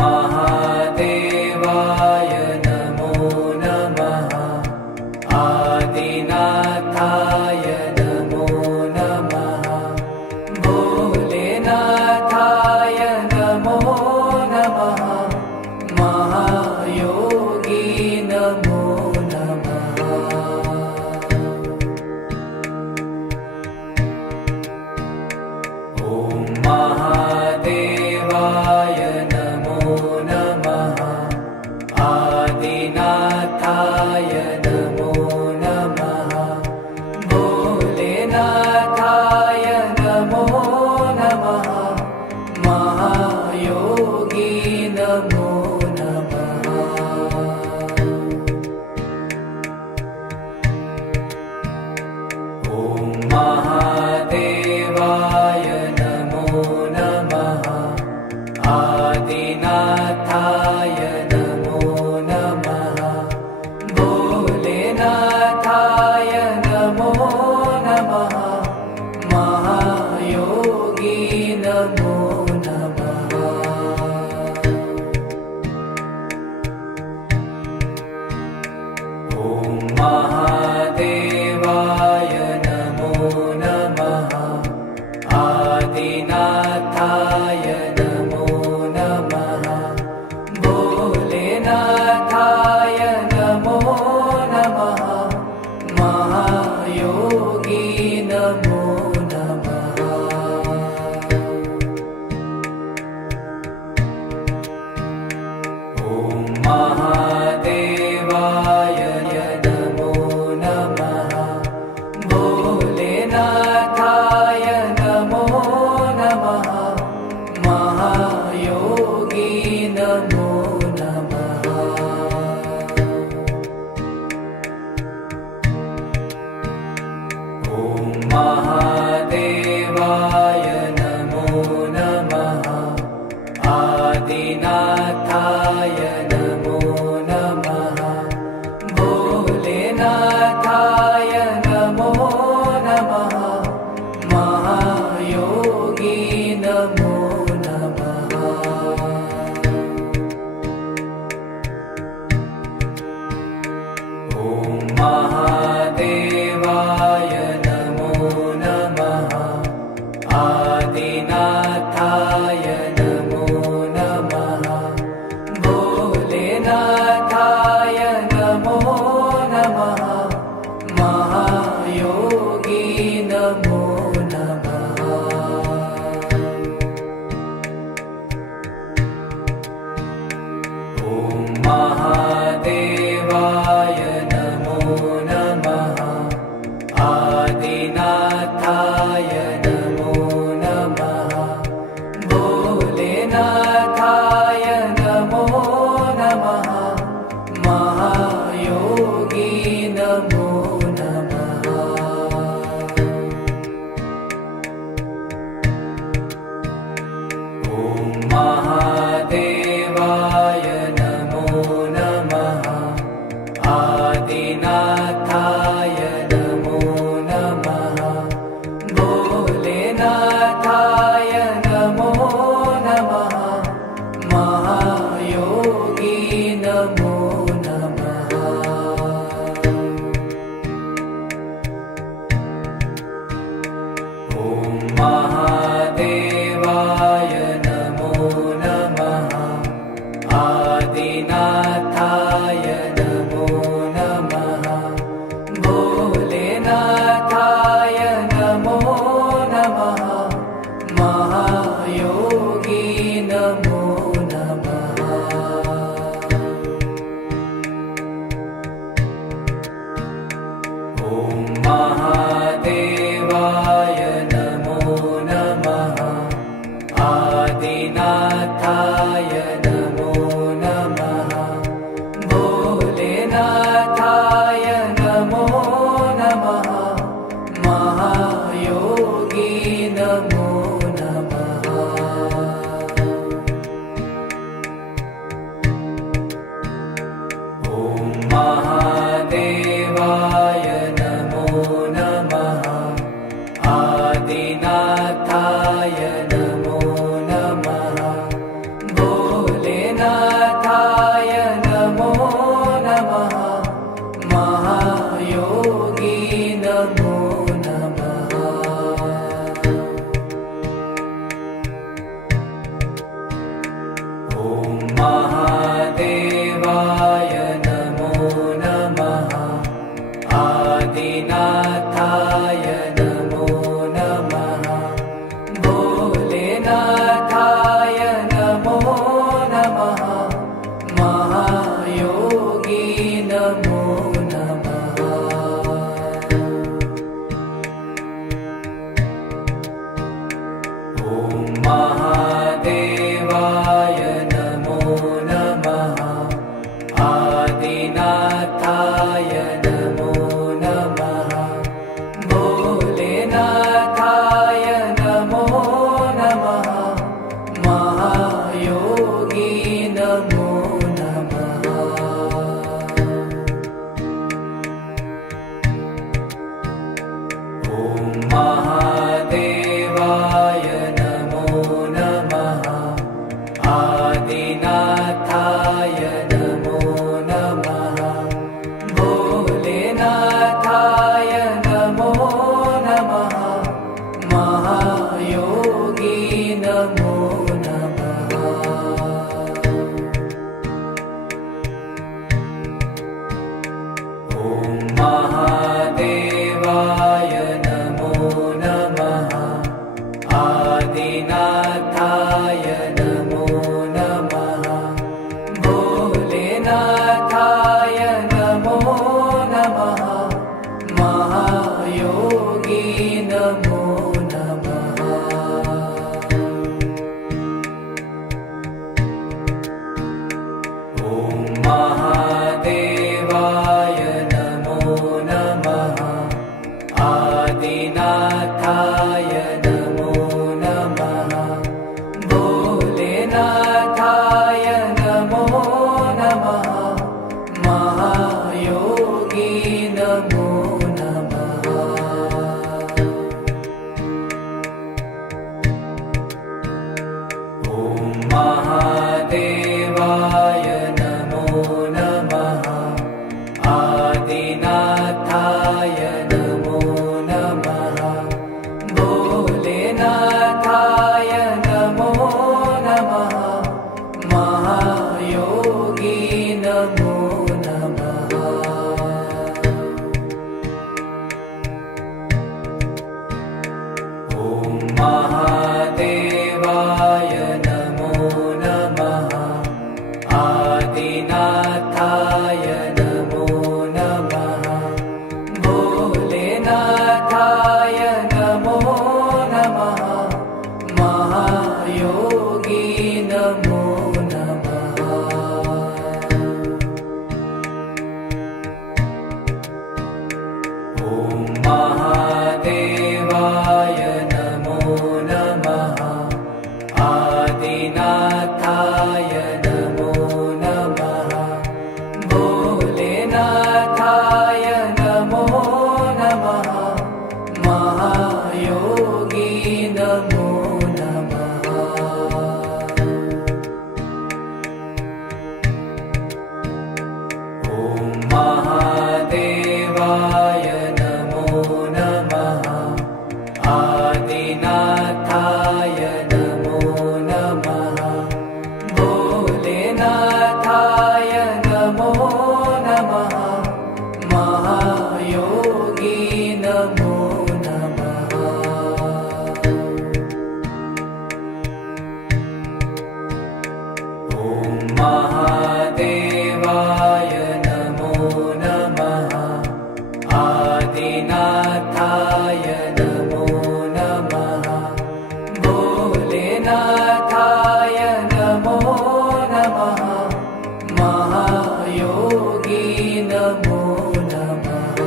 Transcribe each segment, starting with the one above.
महादेवाय नमो नमः। आदिनाथाय नमो नमः। भोलेनाथाय नमो नमः। महायोगी नमो नमः। ॐ महादेवाय नमो नमः। आदिनाथाय नमो नमः। भोलेनाथाय नमो नमः। महायोगी नमो नमः। ॐ महादेवाय नमो नमः। आदिनाथाय नमो नमः। भोलेनाथाय नमो नमः। महायोगी नमो नमः। ॐ महादेवाय नमो नमः। आदिनाथाय नमो नमः। भोलेनाथाय नमो नमः। महायोगी नमो नमः। ॐ महादेवाय नमो नमः। भोलेनाथाय नमो नमः। महायोगी नमो नमः। ॐ महादेवाय नमो नमः। आदिनाथाय नमो नमः। भोलेनाथाय नमो नमः। महायोगी नमो नमः। ॐ महादेवाय नमो नमः। आदिनाथाय नमो नमः। भोलेनाथाय नमो नमः। महायोगी नमो नमः। ॐ महादेवाय नमो नमः। आदिनाथाय नमो नमः। भोलेनाथाय नमो नमः। महायोगी नमो नमः। ॐ महादेवाय नमो नमः। आदिनाथाय नमो नमः। भोलेनाथाय नमो नमः। महायोगी नमो नमः। ॐ महादेवाय नमो नमः। आदिनाथाय नमो नमः। भोलेनाथाय नमो नमः। महायोगी नमो नमः। ॐ महादेवाय नमो नमः। आदिनाथाय नमो नमः। भोलेनाथाय नमो नमः। महायोगी नमो नमः। ॐ महादेवाय नमो नमः। आदिनाथाय नमो नमः। भोलेनाथाय नमो नमः भोलेनाथाय नमो नमः महायोगी नमो नमः ॐ महादेवाय नमो नमः आदिनाथाय नमो नमः भोलेनाथाय नमो नमः महायोगी नमो नमः ॐ महादेवाय नमो नमः आदिनाथाय नमो नमः भोलेनाथाय नमो नमः महायोगी नमो नमः ॐ महादेवाय नमो नमः आदिनाथाय नमो नमः भोलेनाथाय नमो नमः महायोगी नमो नमः ॐ महादेवाय नमो नमः आदिनाथाय नमो नमः भोलेनाथाय नमो नमः महायोगी नमो नमः ॐ महादेवाय नमो नमः आदिनाथाय नमो नमः भोलेनाथाय नमो नमः महायोगी नमो नमः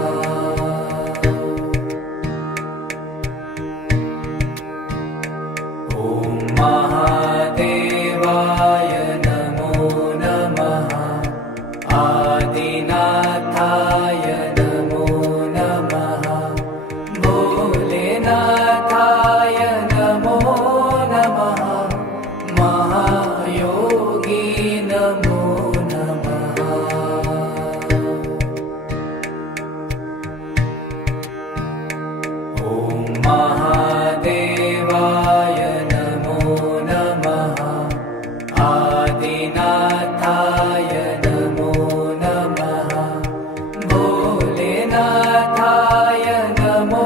ॐ महादेवाय नमो नमः आदिनाथाय नमो नमः भोलेनाथाय नमो नमः महायोगी नमो नमः ॐ महादेवाय नमो नमः आदिनाथाय नमो नमः भोलेनाथाय नमो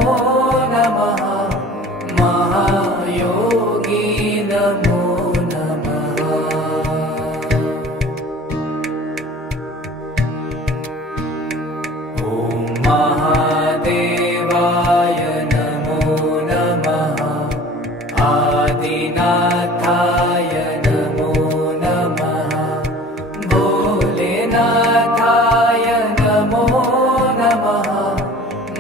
नमः महायोगी नमो नमः ॐ महादेवाय नमो नमः आदिनाथाय नमो नमः भोलेनाथाय नमो नमः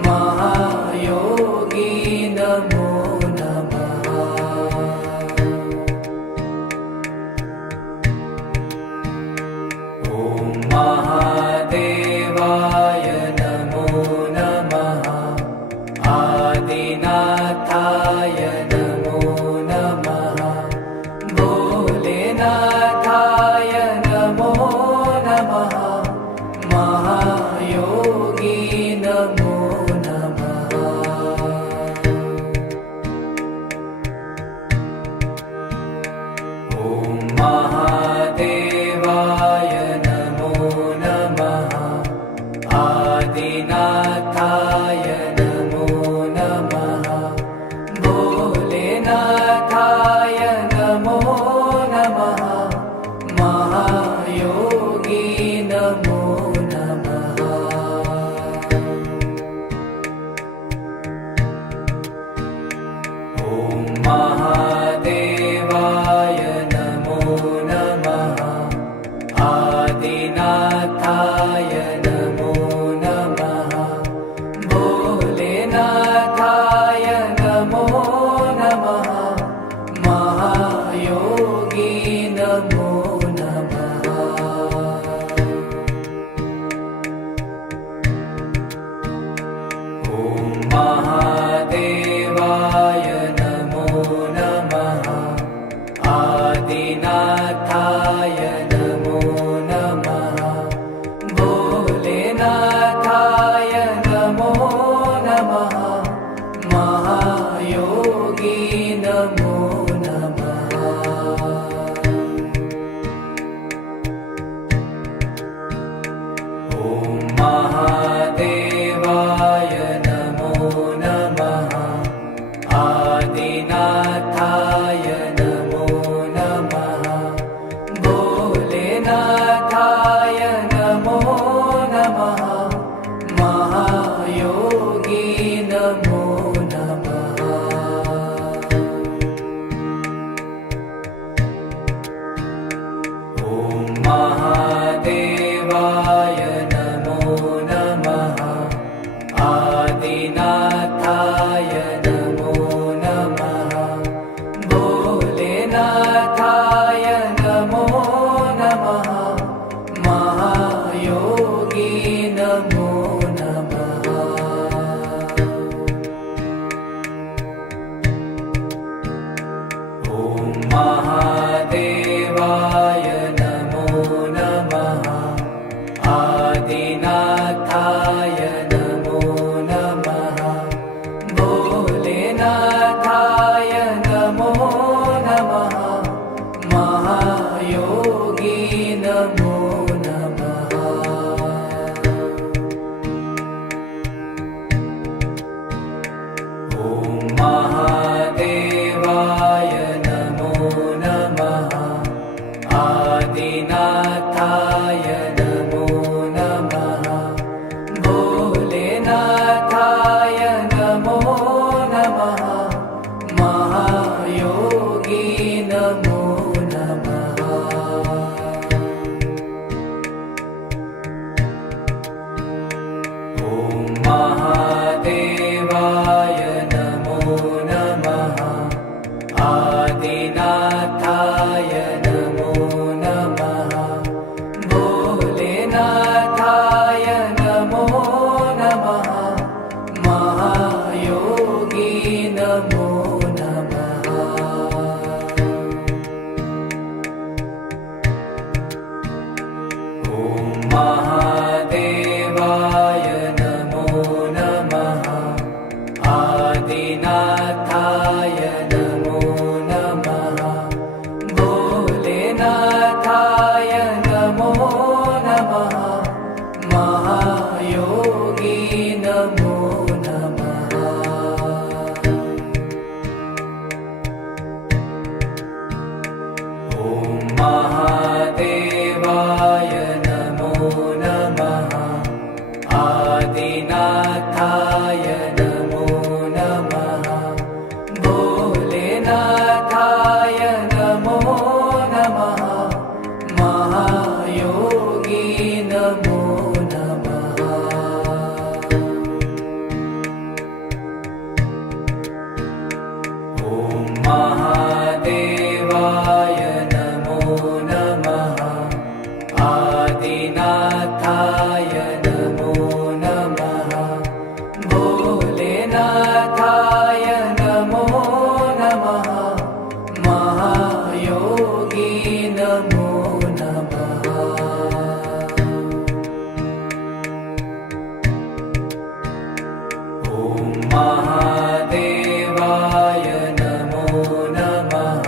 महायोगी नमो नमः ॐ महादेवाय नमो नमः आदिनाथाय नमो नमः भोलेनाथाय नमो नमः महायोगी नमो नमः ॐ महादेवाय नमो नमः आदिनाथाय नमो नमः भोलेनाथाय नमो नमः महायोगी नमो नमः ॐ महादेवाय नमो नमः आदिनाथाय नमो नमः भोलेनाथाय नमो आदिनाथाय नमो नमः भोलेनाथाय नमो नमः महायोगी नमो नमः ॐ महादेवाय नमो नमः आदिनाथाय नमो नमः भोलेनाथाय नमो नमः महायोगी नमो नमः ॐ महादेवाय नमो नमः आदिनाथाय नमो नमः भोलेनाथाय नमो नमः महायोगी नमो नमः ॐ महादेवाय नमो नमः आदिनाथाय नमो नमः भोलेनाथाय नमो नमः महायोगी नमो नमः ॐ महादेवाय नमो नमः आदिनाथाय नमो नमः भोलेनाथाय नमो नमः महायोगी नमो नमः ॐ महादेवाय नमो नमः आदिनाथाय नमो नमः भोलेनाथाय नमो नमः महायोगी नमो नमः ॐ महादेवाय नमो नमः आदिनाथाय नमो नमः भोलेनाथाय नमो नमः महायोगी नमो नमः ॐ महादेवाय नमो नमः आदिनाथाय नमो नमः भोलेनाथाय नमो नमः महायोगी नमो नमः ॐ महादेवाय नमो नमः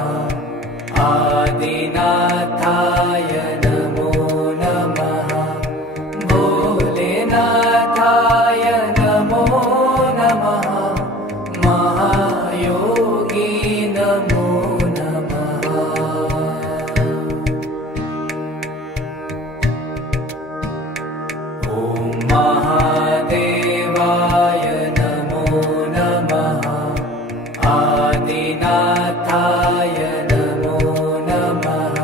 आदिनाथाय नमो नमः भोलेनाथाय नमो नमः महायोगी नमो नमः ॐ महादेवाय नमो नमः आदिनाथाय नमो नमः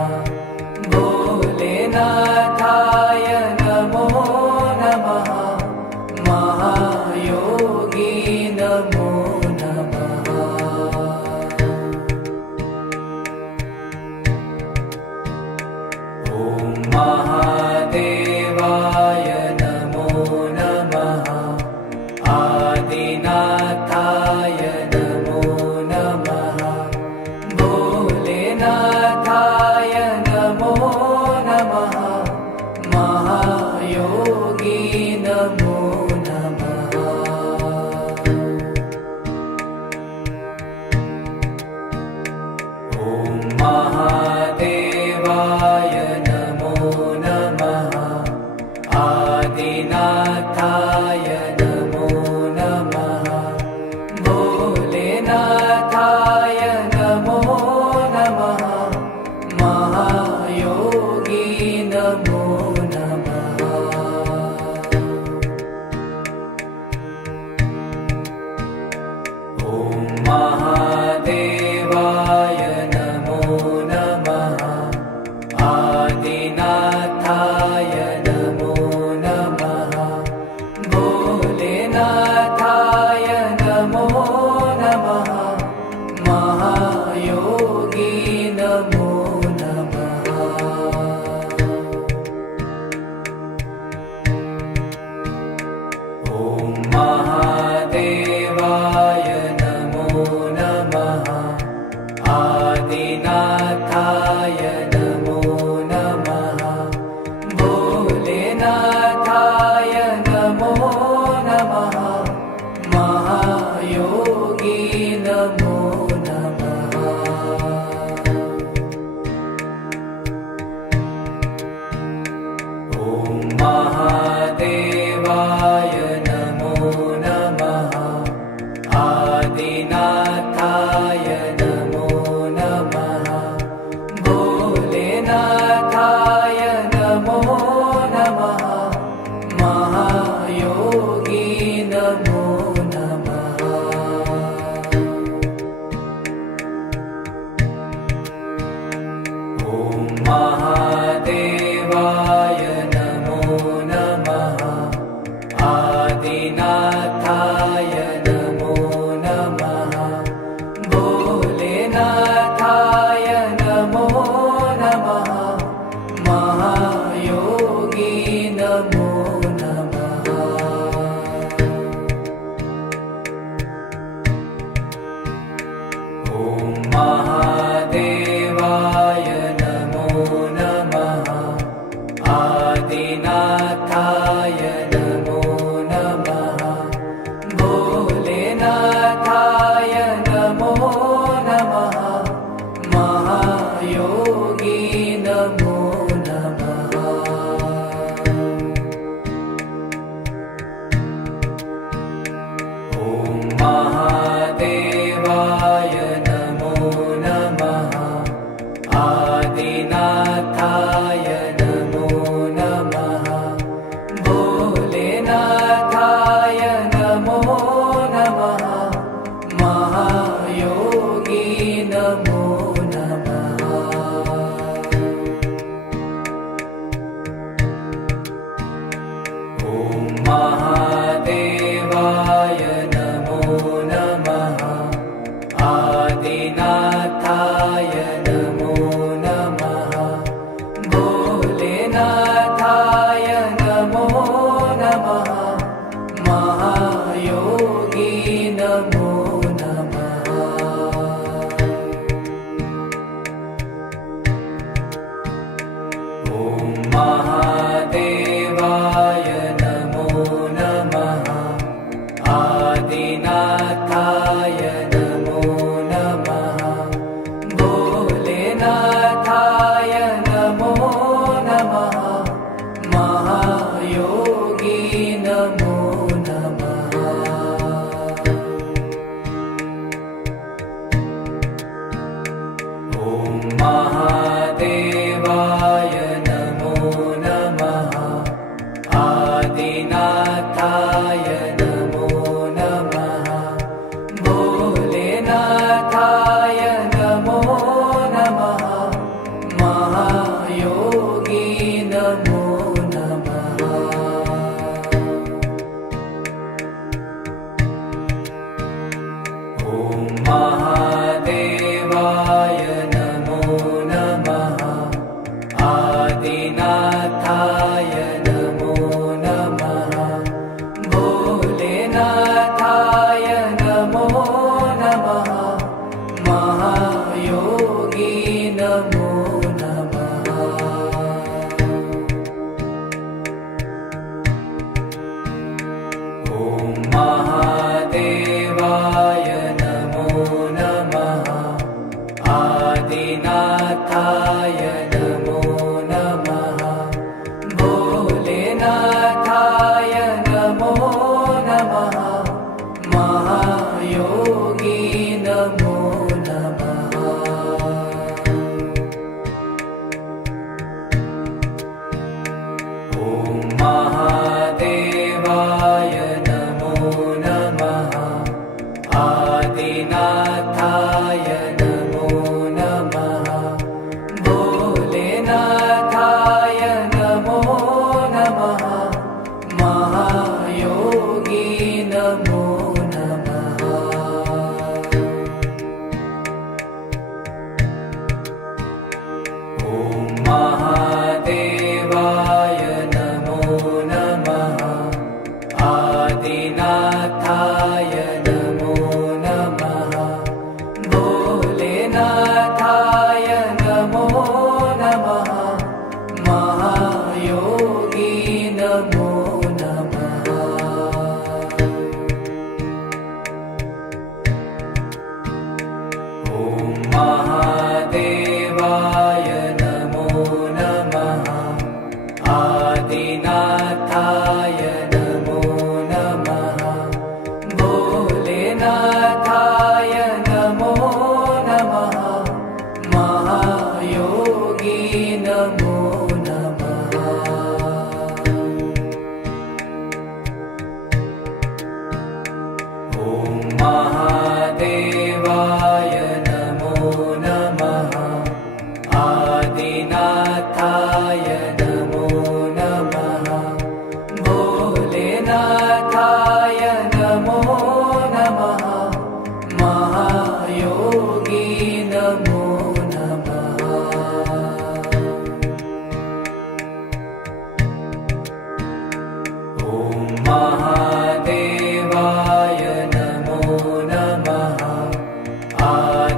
भोलेनाथाय नमो नमः महायोगी नमो नमः ॐ महादेवाय नमो नमः आदिनाथाय नमो नमः भोलेनाथाय नमो नमः महायोगी नमो नमः ॐ महादेवाय नमो नमः आदिनाथाय नमो नमः भोलेनाथाय भोलेनाथाय नमो नमः भोलेनाथाय नमो नमः महायोगी नमो नमः ॐ महादेवाय नमो नमः आदिनाथाय नमो नमः भोलेनाथाय नमो नमः महायोगी नमो नमः ॐ महादेवाय नमो नमः आदिनाथाय नमो नमः भोलेनाथाय नमो नमः महायोगी नमो नमः ॐ महादेवाय नमो नमः आदिनाथाय नमो नमः भोलेनाथाय नमो नमः महायोगी नमो नमः ॐ महादेवाय नमो नमः आदिनाथाय नमो नमः भोलेनाथाय नमो नमः महायोगी नमो नमः ॐ महादेवाय नमो नमः आदिनाथाय नमो नमः भोलेनाथाय नमो नमः महायोगी नमो नमः ॐ महादेवाय नमो नमः आदिनाथाय नमो नमः भोलेनाथाय नमो नमः महायोगी नमो नमः ॐ महादेवाय नमो नमः आदिनाथाय नमो नमः भोलेनाथाय नमो नमः महायोगी नमो नमः ॐ महादेवाय नमो नमः आदिनाथाय नमो नमः भोलेनाथाय नमो नमः महायोगी नमो नमः ॐ महादेवाय नमो नमः आदिनाथाय नमो नमः भोलेनाथाय नमो नमः महायोगी नमो नमः ॐ महादेवाय नमो नमः आदिनाथाय नमो नमः भोलेनाथाय नमो नमः महायोगी नमो नमः ॐ महादेवाय नमो नमः आदिनाथाय नमो नमः भोलेनाथाय नमो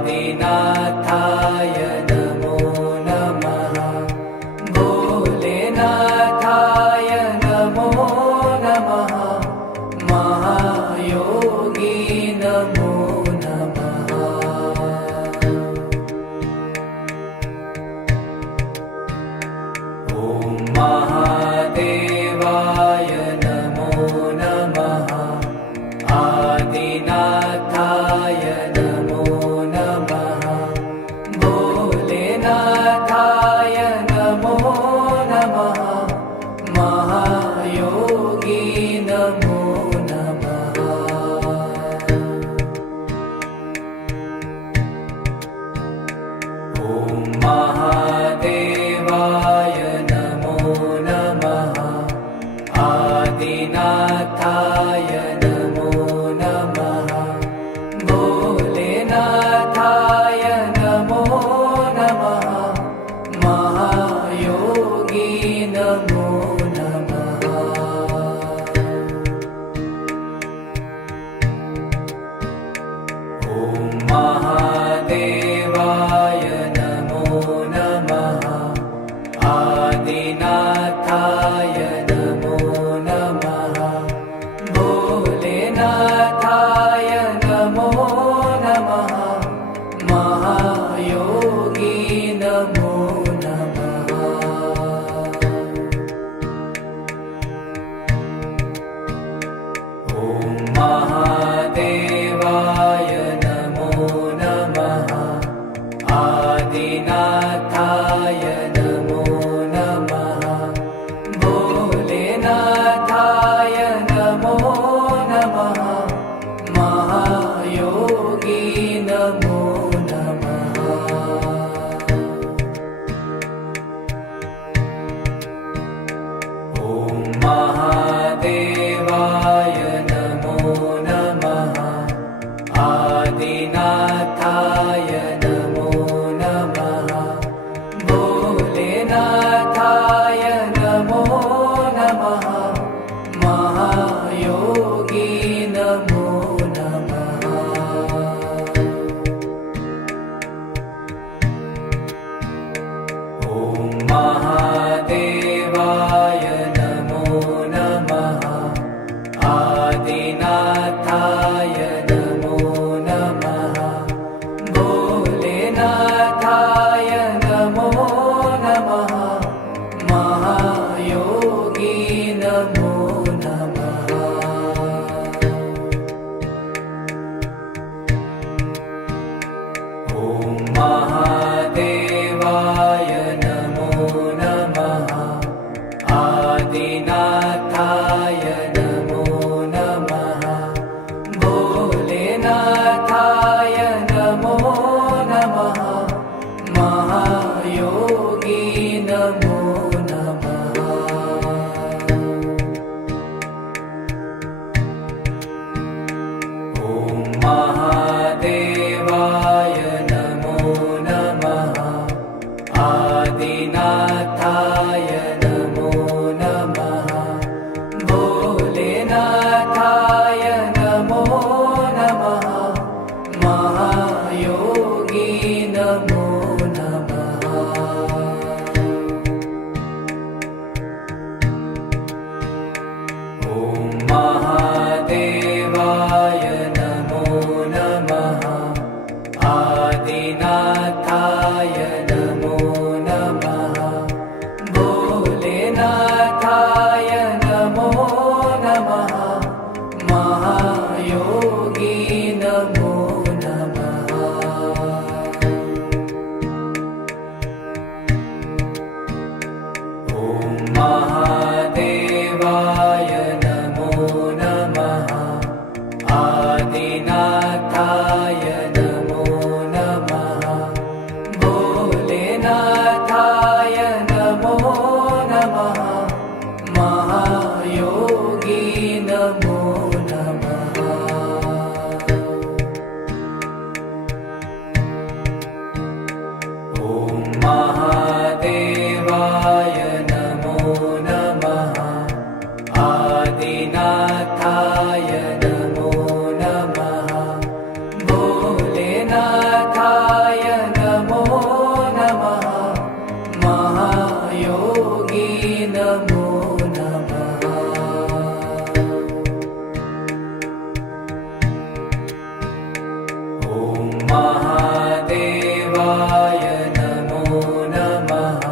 आदिनाथाय नमो नमः भोलेनाथाय नमो नमः महायोगी नमो नमः ॐ महादेवाय नमो नमः आदिनाथाय नमो नमः भोलेनाथाय नमो नमः महायोगी नमो नमः ॐ महादेवाय नमो नमः आदिनाथाय नमो नमः भोलेनाथाय नमो नमः महायोगी नमो नमः ॐ महादेवाय नमो नमः आदिनाथाय नमो नमः भोलेनाथाय नमो नमः महायोगी नमो नमः ॐ महादेवाय नमो नमः आदिनाथाय नमो नमः भोलेनाथाय नमो नमः महायोगी नमो नमः ॐ महादेवाय नमो नमः आदिनाथाय नमो नमः भोलेनाथाय नमो नमः महायोगी नमो नमः ॐ महादेवाय नमो नमः आदिनाथाय नमो नमः भोलेनाथाय नमो नमः महायोगी नमो नमः ॐ महादेवाय नमो नमः आदिनाथाय नमो नमः भोलेनाथाय नमो नमः महायोगी नमो नमः ॐ महादेवाय नमो नमः आदिनाथाय नमो नमः भोलेनाथाय नमो नमः महायोगी नमो नमः ॐ महादेवाय नमो नमः आदिनाथाय नमो नमः भोलेनाथाय नमो नमः महायोगी नमो नमः ॐ महादेवाय नमो नमः आदिनाथाय नमो नमः भोलेनाथाय नमो नमः महायोगी नमो नमः ॐ महादेवाय नमो नमः आदिनाथाय नमो नमः भोलेनाथाय महादेवाय नमो नमः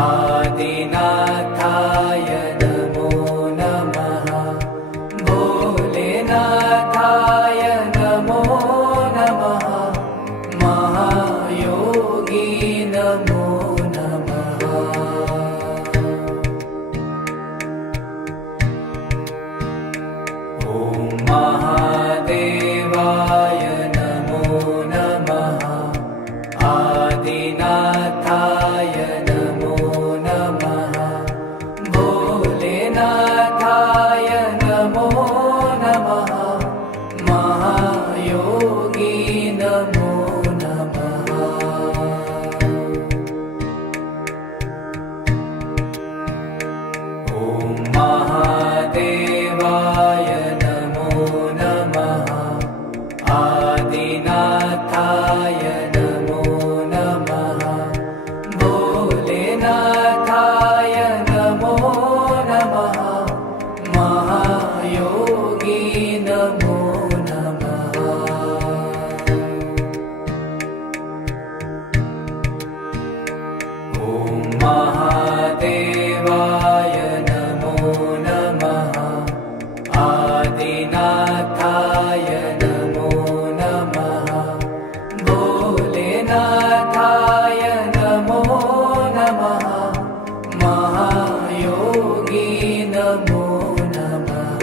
आदिनाथाय नमो नमः भोलेनाथाय नमो नमः महायोगी नमो नमः ॐ महादेवाय नमो नमः आदिनाथाय नमो नमः भोलेनाथाय नमो नमः महायोगी नमो नमः ॐ महादेवाय नमो नमः आदिनाथाय नमो नमः भोलेनाथाय नमो नमः महायोगी नमो नमः ॐ महादेवाय नमो नमः आदिनाथाय नमो नमः भोलेनाथाय नमो नमः महायोगी नमो नमः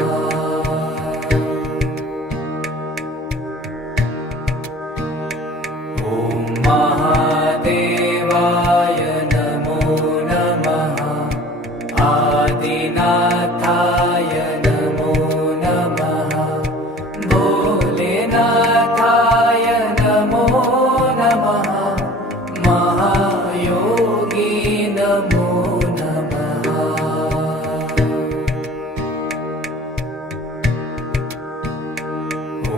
ॐ महादेवाय नमो नमः आदिनाथाय नमो नमः भोलेनाथाय नमो नमः महायोगी नमो नमः ॐ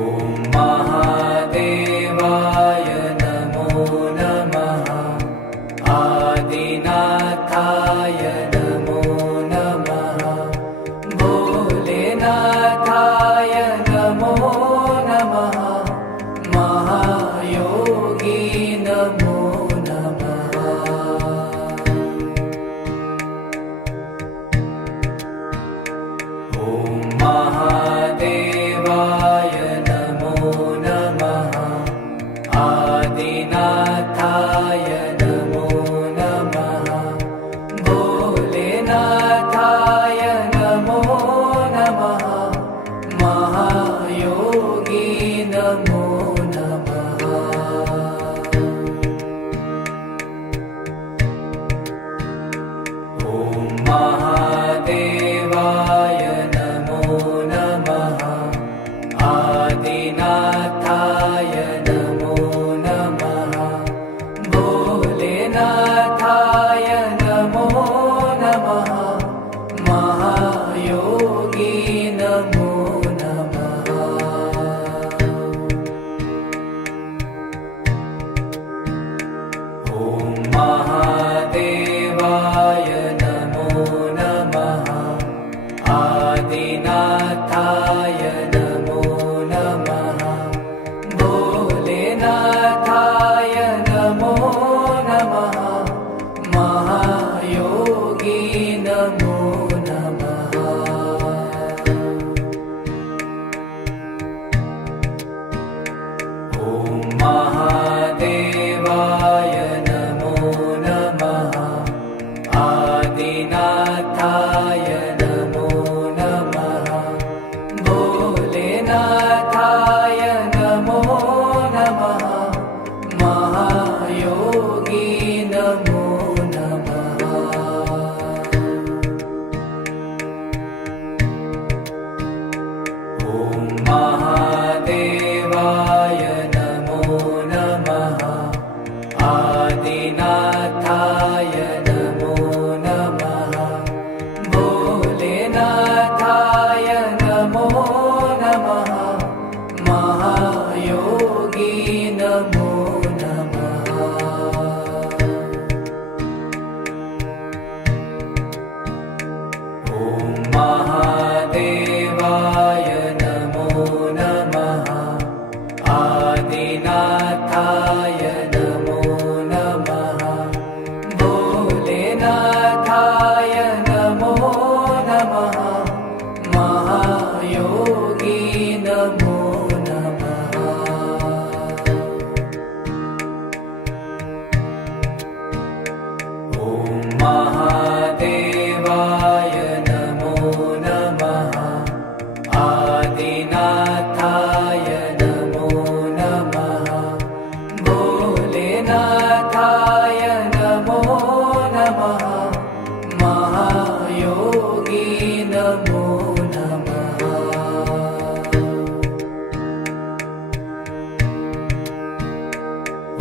महादेवाय नमो नमः आदिनाथाय नमो नमः भोलेनाथाय नमो नमः महायोगी नमो नमः ॐ महादेवाय नमो नमः आदिनाथाय नमो नमः भोलेनाथाय नमो नमः महायोगी नमो नमः ॐ महादेवाय नमो नमः आदिनाथाय नमो नमः भोलेनाथाय नमो नमः महायोगी नमो नमः ॐ महादेवाय नमो नमः आदिनाथाय नमो नमः भोलेनाथाय नमो नमः महायोगी नमो नमः ॐ महादेवाय नमो नमः आदिनाथाय नमो नमः भोलेनाथाय नमो नमः महायोगी नमो नमः ॐ महादेवाय नमो नमः आदिनाथाय नमो नमः भोलेनाथाय नमो नमः महायोगी नमो नमः ॐ महादेवाय नमो नमः आदिनाथाय नमो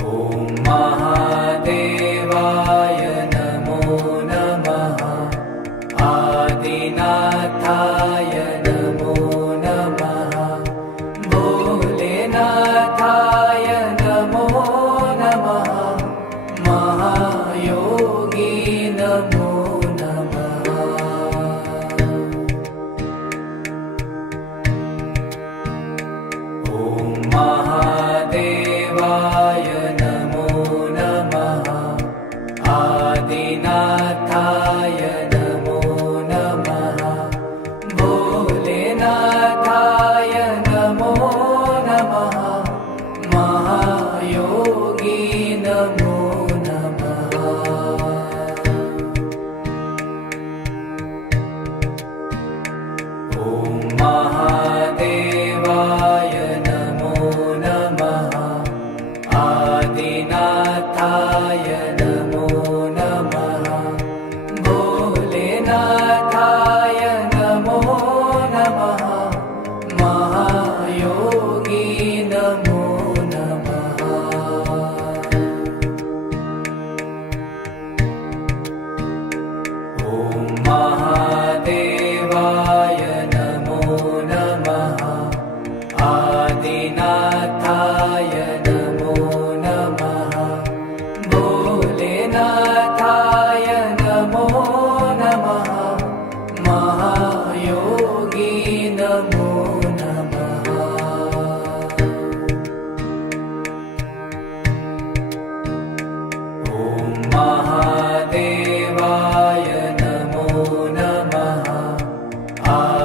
ॐ महादेवाय नमो नमः आदिनाथाय नमो नमः भोलेनाथाय नमो नमः महायोगी नमो नमः ॐ महादेवाय नमो नमः आदिनाथाय नमो नमः भोलेनाथाय नमो नमः महायोगी नमो नमः ॐ महादेवाय नमो नमः आदिनाथाय नमो नमः भोलेनाथाय नमो नमः महायोगी नमो नमः ॐ महादेवाय नमो नमः आदिनाथाय नमो नमः भोलेनाथाय नमो नमः महायोगी नमो नमः ॐ महादेवाय नमो नमः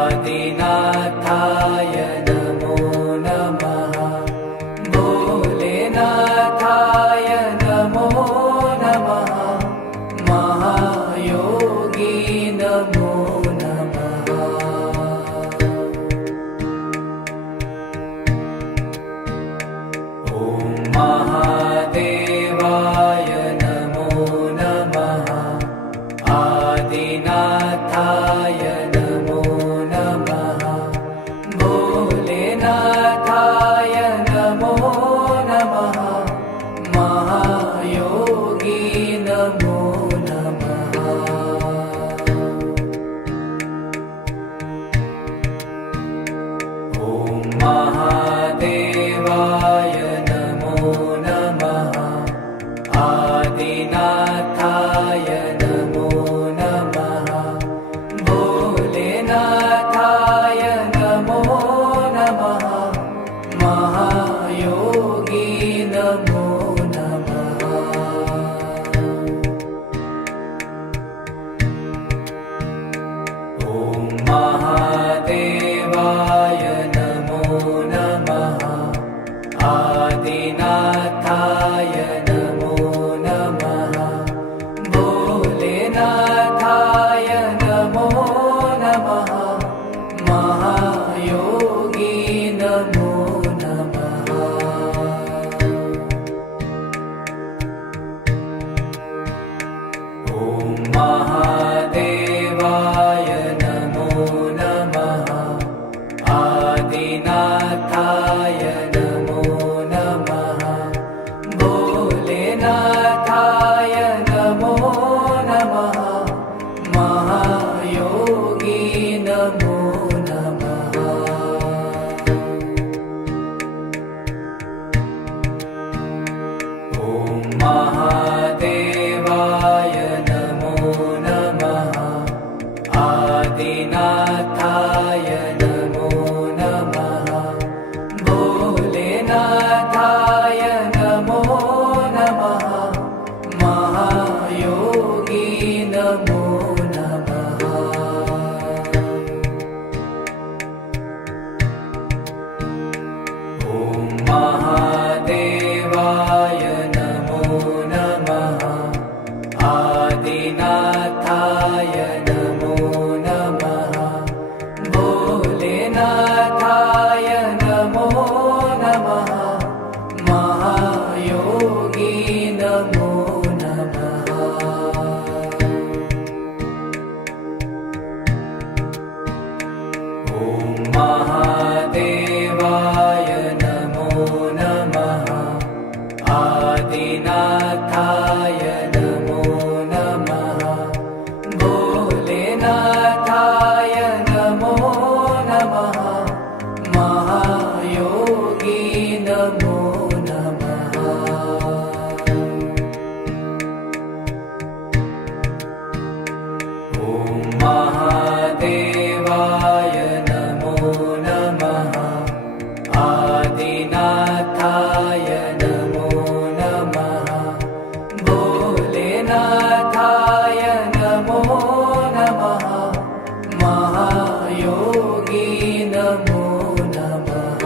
आदिनाथाय नमो नमः भोलेनाथाय नमो नमः महायोगी नमो नमः ॐ महादेवाय नमो नमः आदिनाथाय नमो नमः भोलेनाथाय नमो नमः महायोगी नमो नमः ॐ महादेवाय नमो नमः आदिनाथाय नमो नमः भोलेनाथाय नमो नमः महायोगी नमो नमः ॐ महादेवाय नमो नमः आदिनाथाय नमो नमः भोलेनाथाय नमो नमः महायोगी नमो नमः ॐ महादेवाय नमो नमः आदिनाथाय नमो नमः भोलेनाथाय नमो नमः महायोगी नमो नमः ॐ महादेवाय नमो नमः आदिनाथाय नमो नमः भोलेनाथाय नमो नमः महायोगी नमो नमः ॐ महादेवाय नमो नमः आदिनाथाय नमो नमः भोलेनाथाय नमो नमः महायोगी नमो नमः ॐ महादेवाय नमो नमः आदिनाथाय नमो नमः भोलेनाथाय नमो नमः महायोगी नमो नमः ॐ महादेवाय नमो नमः आदिनाथाय नमो नमः भोलेनाथाय नमो नमः महायोगी नमो नमः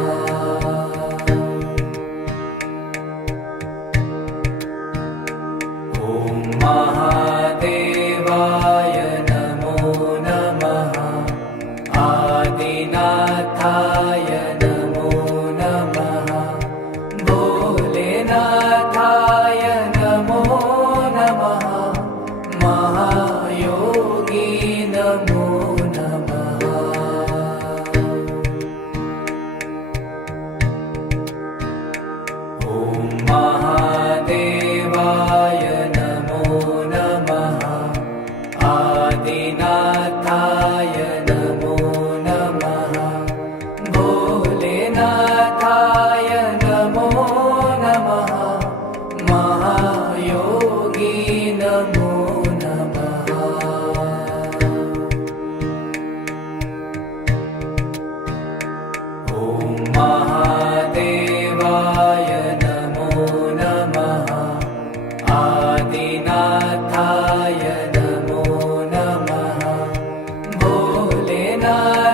ॐ महादेवाय नमो नमः आदिनाथाय नमो नमः भोलेनाथाय नमो नमः महायोगी नमो नमः ॐ महादेवाय नमो नमः आदिनाथाय नमो नमः भोलेनाथाय नमो नमः महायोगी नमो नमः ॐ महादेवाय नमो नमः आदिनाथाय नमो नमः भोलेनाथाय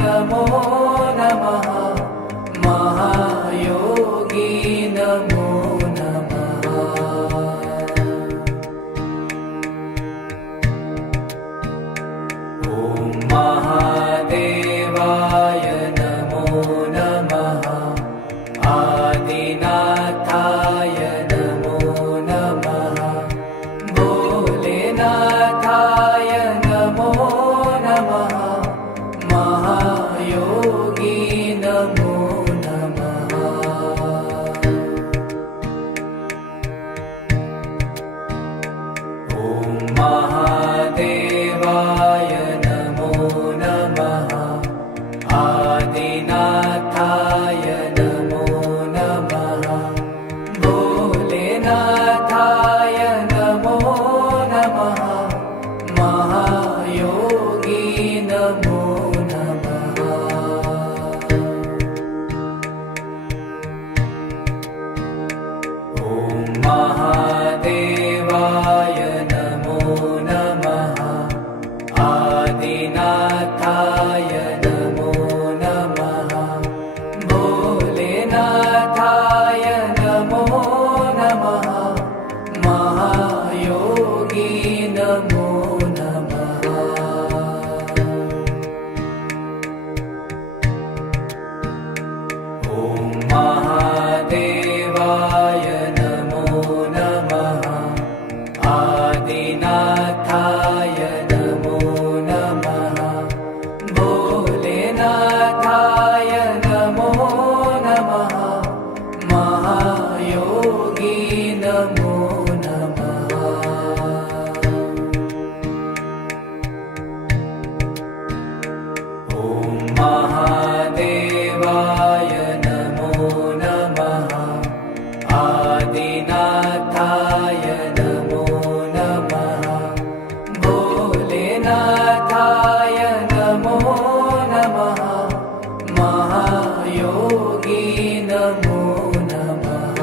नमो नमः महायोगी नमो नमः ॐ महादेवाय नमो नमः आदिनाथाय नमो नमः भोलेनाथाय नमो नमः महायोगी नमो नमः ॐ महादेवाय नमो नमः आदिनाथाय नमो नमः भोलेनाथाय नमो नमः महायोगी नमो नमः ॐ महादेवाय नमो नमः आदिनाथाय नमो नमः भोलेनाथाय नमो नमः महायोगी नमो नमः ॐ महादेवाय नमो नमः आदिनाथाय नमो नमः भोलेनाथाय नमो नमः महायोगी नमो नमः ॐ महादेवाय नमो नमः आदिनाथाय नमो नमः भोलेनाथाय नमो नमः महायोगी नमो नमः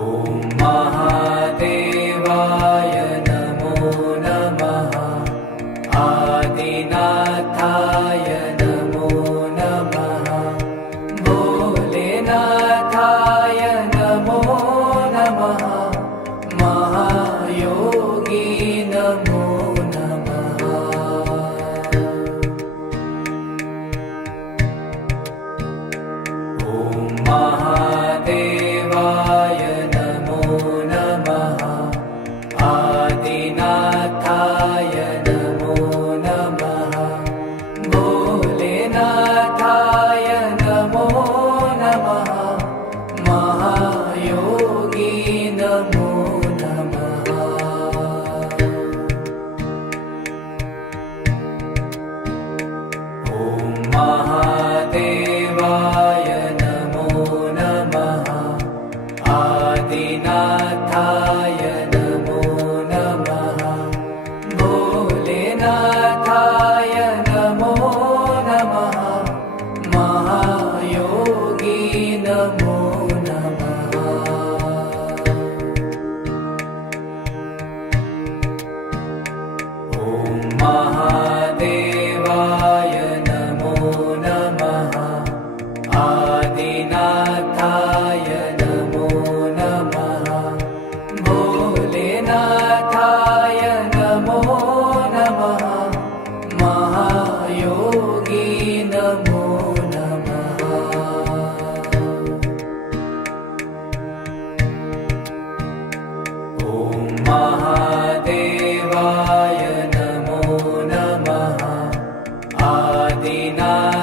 ॐ महादेवाय नमो नमः आदिनाथाय नमो नमः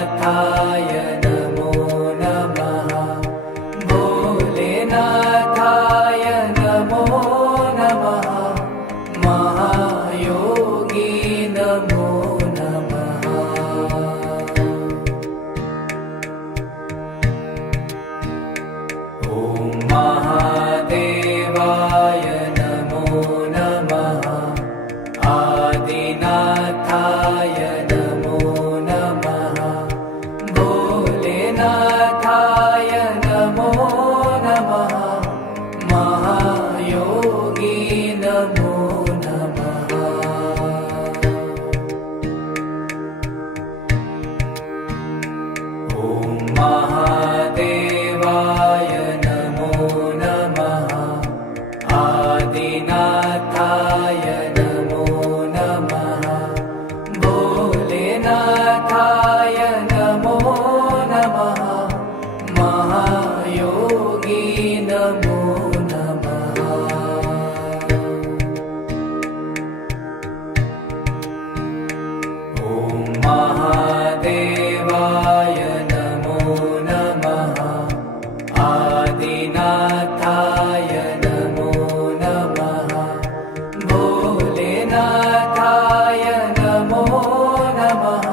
भोलेनाथाय नमो नमः भोलेनाथाय नमो नमः महायोगी नमो नमः ॐ महादेवाय नमो नमः आदिनाथाय नमो नमः भोलेनाथाय नमो नमः महायोगी नमो नमः ॐ महादेवाय नमो नमः आदिनाथाय नमो नमः भोलेनाथाय नमो नमः महायोगी नमो नमः ॐ महादेवाय नमो नमः आदिनाथाय नमो नमः भोलेनाथाय नमो नमः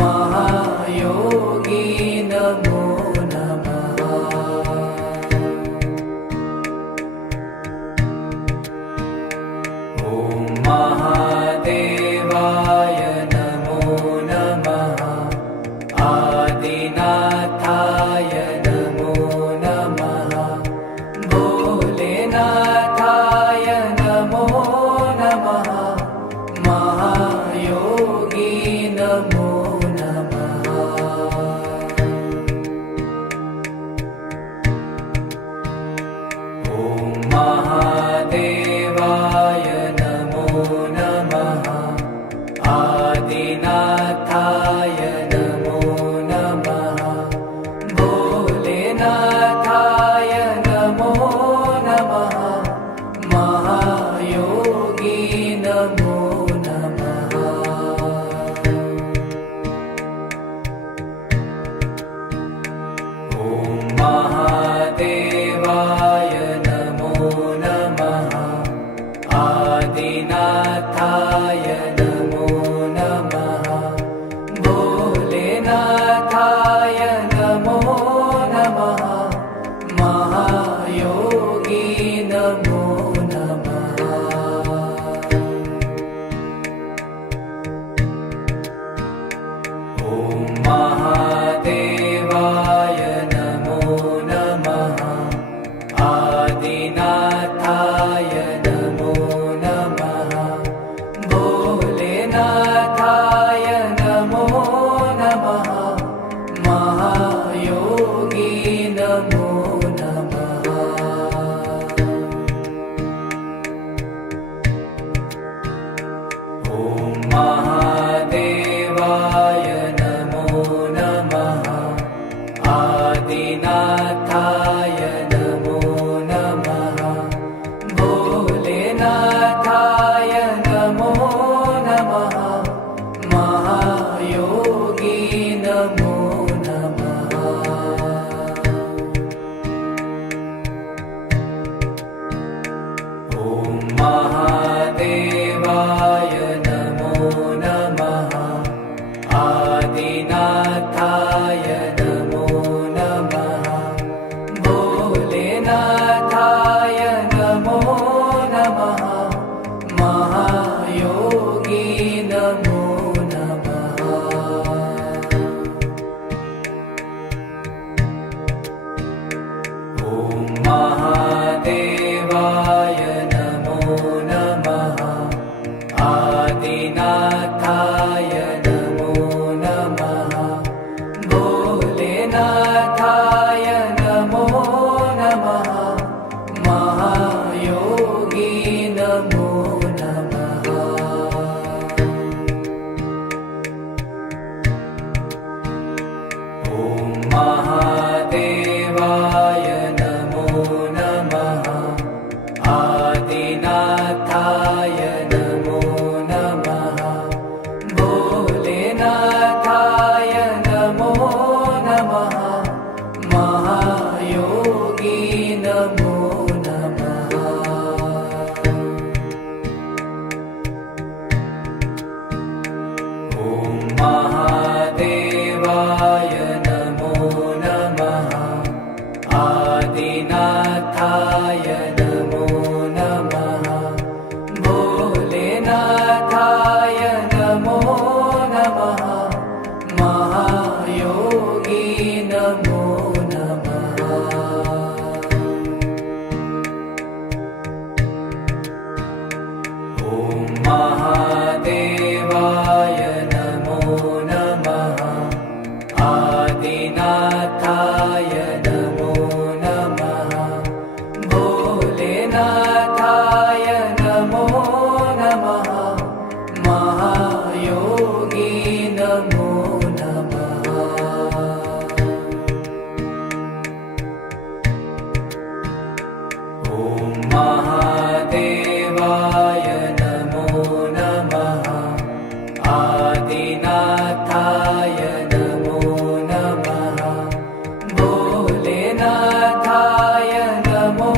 महायोगी नमो नमः ॐ महादेवाय नमो नमः आदिनाथाय नमो नमः भोलेनाथाय नमो नमः महायोगी नमो नमः ॐ महादेवाय नमो नमः आदिनाथाय नमो नमः भोलेनाथाय नमो नमः महायोगी नमो नमः ॐ महादेवाय नमो नमः आदिनाथाय नमो नमः भोलेनाथाय नमो नमः महायोगी नमो नमः ॐ महादेवाय नमो नमः आदिनाथाय नमो नमः भोलेनाथाय नमो नमः महायोगी नमो नमः ॐ महादेवाय नमो नमः आदिनाथाय नमो नमः भोलेनाथाय नमो नमः महायोगी नमो नमः ॐ महादेवाय नमो नमः आदिनाथाय नमो नमः भोलेनाथाय नमो नमः महायोगी नमो नमः ॐ महादेवाय नमो नमः आदिनाथाय नमो नमः भोलेनाथाय नमो नमः महायोगी नमो नमः ॐ महादेवाय नमो नमः आदिनाथाय नमो नमः भोलेनाथाय नमो आदिनाथाय नमो नमः भोलेनाथाय नमो नमः महायोगी नमो नमः ॐ महादेवाय नमो नमः आदिनाथाय नमो नमः भोलेनाथाय नमो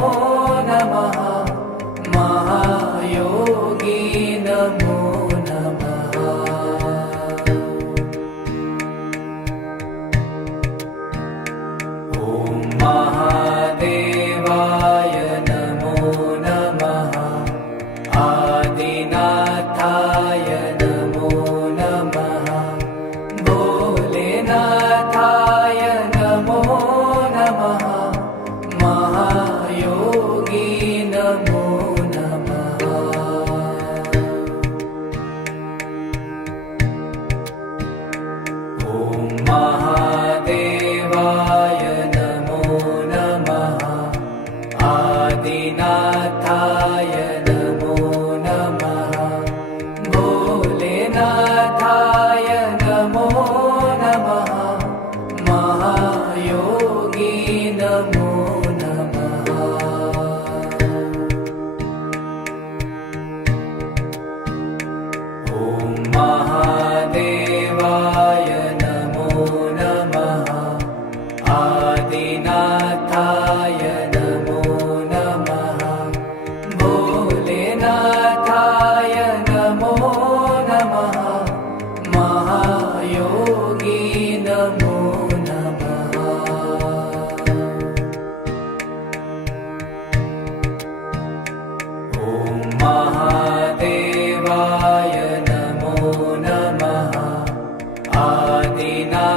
नमः महायोगी नमो नमः ॐ महादेवाय नमो नमः आदिनाथाय नमो नमः भोलेनाथाय नमो नमः महायोगी नमो नमः ॐ महादेवाय नमो नमः आदिनाथाय नमो नमः भोलेनाथाय नमो नमः महायोगी नमो नमः ॐ महादेवाय नमो नमः आदिनाथाय नमो नमः भोलेनाथाय नमो नमः महायोगी नमो नमः ॐ महादेवाय नमो नमः आदिनाथाय